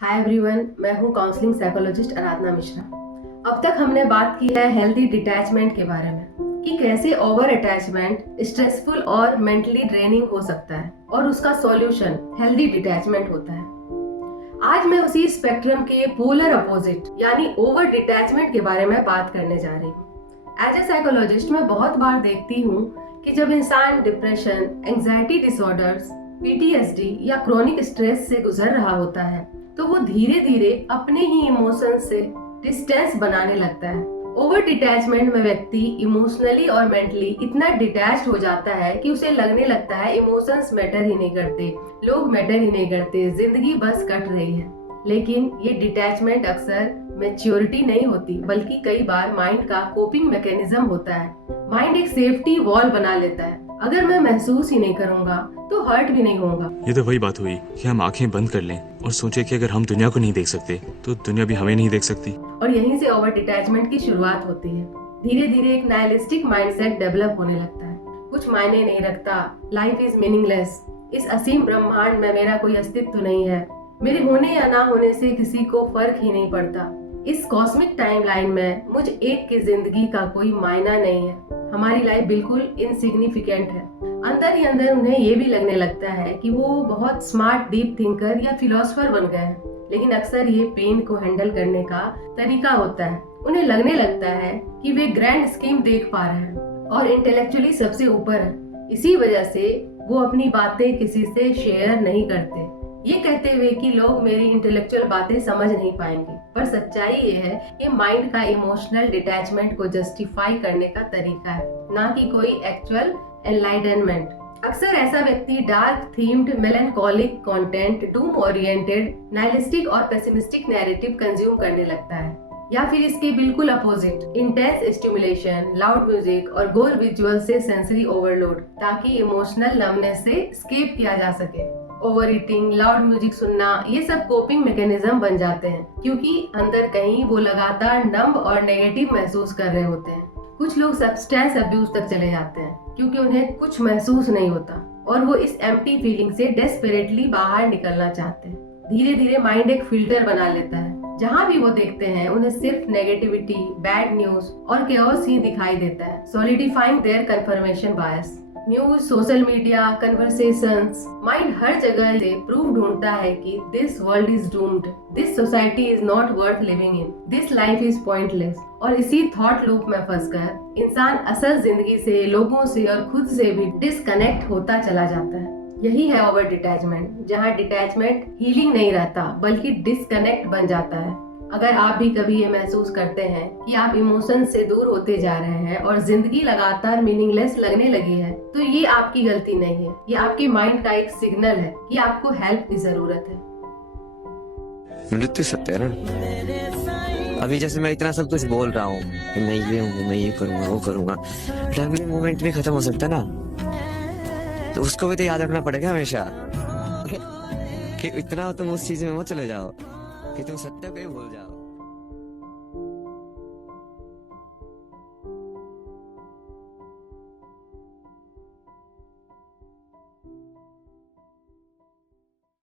Hi everyone, मैं हूँ counselling psychologist Aradhana Mishra. अब तक हमने बात की है हेल्दी डिटैचमेंट के बारे में कि कैसे ओवर अटैचमेंट स्ट्रेसफुल और मेंटली ड्रेनिंग हो सकता है और उसका सॉल्यूशन हेल्दी डिटैचमेंट होता है। आज मैं उसी स्पेक्ट्रम के पोलर अपोजिट यानी ओवर डिटैचमेंट के बारे में बात करने जा रही हूँ। एज ए साइकोलॉजिस्ट मैं बहुत बार देखती हूँ कि जब इंसान डिप्रेशन, एंजाइटी डिसऑर्डर्स, पीटीएसडी या क्रोनिक स्ट्रेस से गुजर रहा होता है तो वो धीरे धीरे अपने ही इमोशंस से डिस्टेंस बनाने लगता है। ओवर डिटैचमेंट में व्यक्ति इमोशनली और मेंटली इतना डिटैच्ड हो जाता है कि उसे लगने लगता है इमोशंस मैटर ही नहीं करते, लोग मैटर ही नहीं करते, जिंदगी बस कट रही है। लेकिन ये डिटैचमेंट अक्सर मैच्योरिटी नहीं होती, बल्कि कई बार माइंड का कोपिंग मैकेनिज्म होता है। माइंड एक सेफ्टी वॉल बना लेता है, अगर मैं महसूस ही नहीं करूंगा तो हर्ट भी नहीं होगा। ये तो वही बात हुई कि हम आंखें बंद कर लें और सोचे कि अगर हम दुनिया को नहीं देख सकते तो दुनिया भी हमें नहीं देख सकती। और यहीं से ओवर डिटैचमेंट की शुरुआत होती है। धीरे धीरे एक नाइलिस्टिक माइंडसेट डेवलप होने लगता है। कुछ मायने नहीं रखता, लाइफ इज मीनिंगलेस, इस असीम ब्रह्मांड में मेरा कोई अस्तित्व नहीं है, मेरे होने या ना होने से किसी को फर्क ही नहीं पड़ता, इस कॉस्मिक टाइमलाइन में मुझ एक की जिंदगी का कोई मायना नहीं है, हमारी लाइफ बिल्कुल इनसिग्निफिकेंट है। अंदर ही अंदर उन्हें ये भी लगने लगता है कि वो बहुत स्मार्ट, डीप थिंकर या फिलोसोफर बन गए हैं। लेकिन अक्सर ये पेन को हैंडल करने का तरीका होता है। उन्हें लगने लगता है कि वे ग्रैंड स्कीम देख पा रहे हैं और इंटेलेक्चुअली सबसे ऊपर है। इसी वजह से वो अपनी बातें किसी से शेयर नहीं करते, ये कहते हुए कि लोग मेरी इंटेलेक्चुअल बातें समझ नहीं पाएंगे। पर सच्चाई ये है, ये माइंड का इमोशनल डिटैचमेंट को जस्टिफाई करने का तरीका है, ना कि कोई एक्चुअल एनलाइटनमेंट। अक्सर ऐसा व्यक्ति dark themed, melancholic content, doom oriented, nihilistic और पेसिमिस्टिक नैरेटिव कंज्यूम करने लगता है, या फिर इसके बिल्कुल opposite, intense stimulation, loud music और गोर विजुअल से सेंसरी ओवरलोड, ताकि इमोशनल नमनेस से एस्केप किया जा सके। ओवर ईटिंग, लाउड म्यूजिक सुनना, ये सब कोपिंग मैकेनिज्म बन जाते हैं, क्योंकि अंदर कहीं वो लगातार नंब और नेगेटिव महसूस कर रहे होते हैं। कुछ लोग सब्सटेंस अब्यूज तक चले जाते हैं क्योंकि उन्हें कुछ महसूस नहीं होता और वो इस एम्प्टी फीलिंग से डेस्परेटली बाहर निकलना चाहते हैं। धीरे धीरे माइंड एक फिल्टर बना लेता है, जहाँ भी वो देखते हैं उन्हें सिर्फ नेगेटिविटी, बैड न्यूज और केओस ही दिखाई देता है, solidifying their confirmation bias. News, social media, conversations, mind हर जगह से प्रूफ ढूंढता है कि this world is doomed, this society is not worth living in, this life is pointless. और इसी थॉट लूप में फंसकर इंसान असल जिंदगी से, लोगों से और खुद से भी डिस्कनेक्ट होता चला जाता है। यही है ओवर डिटैचमेंट, जहाँ डिटैचमेंट हीलिंग नहीं रहता बल्कि डिस्कनेक्ट बन जाता है। अगर आप भी कभी ये महसूस करते हैं कि आप इमोशन से दूर होते जा रहे हैं और जिंदगी लगातार मीनिंगलेस लगने लगी है, तो ये आपकी गलती नहीं है, ये आपके माइंड का एक सिग्नल है कि आपको हेल्प की जरूरत है। मृत्यु सत्य है ना। अभी जैसे मैं इतना सब कुछ बोल रहा हूँ कि मैं ये हूँ, मैं ये करूंगा, वो करूंगा, अगले मोमेंट भी खत्म हो सकता है ना। तो उसको भी तो याद रखना पड़ेगा हमेशा कि इतना तुम उस चीज में मत चले जाओ कि तुम सत्य को ही भूल जाओ।